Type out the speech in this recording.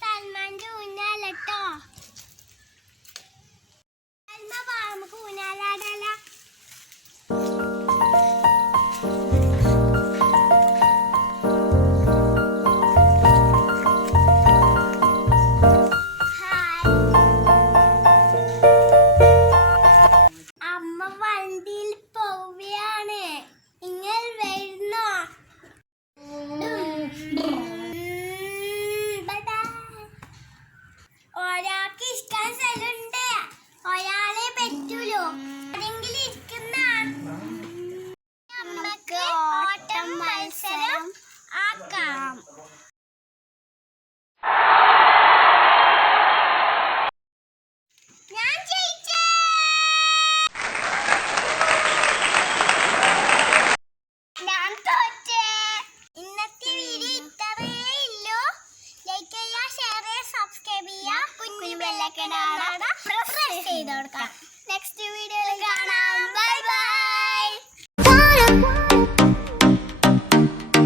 സൽമാന്റെ ഊഞ്ഞാലട്ടോ. നമുക്ക് ഊഞ്ഞാലാടല. ഒരാൾക്ക് ഇഷ്ടം സ്ഥലമുണ്ട്, ഒരാളെ പറ്റൂലോ. ആരെങ്കിലും ഇരിക്കുന്ന നമുക്ക് ഓട്ടം മത്സരം ആക്കാം. ഞാൻ ജയിച്ചേ. ഞാൻ തോറ്റേ. ഇന്നത്തെ വീഡിയോ ഇത്രയേ ഉള്ളൂ. ലൈക്ക് ചെയ്യുക, ഷെയർ ചെയ്യുക, സബ്സ്ക്രൈബ് ചെയ്യുക, കുഞ്ഞു ബെല്ലൈക്കൺ പ്രസ് ചെയ്ത് കൊടുക്കാം. നെക്സ്റ്റ് വീഡിയോയിൽ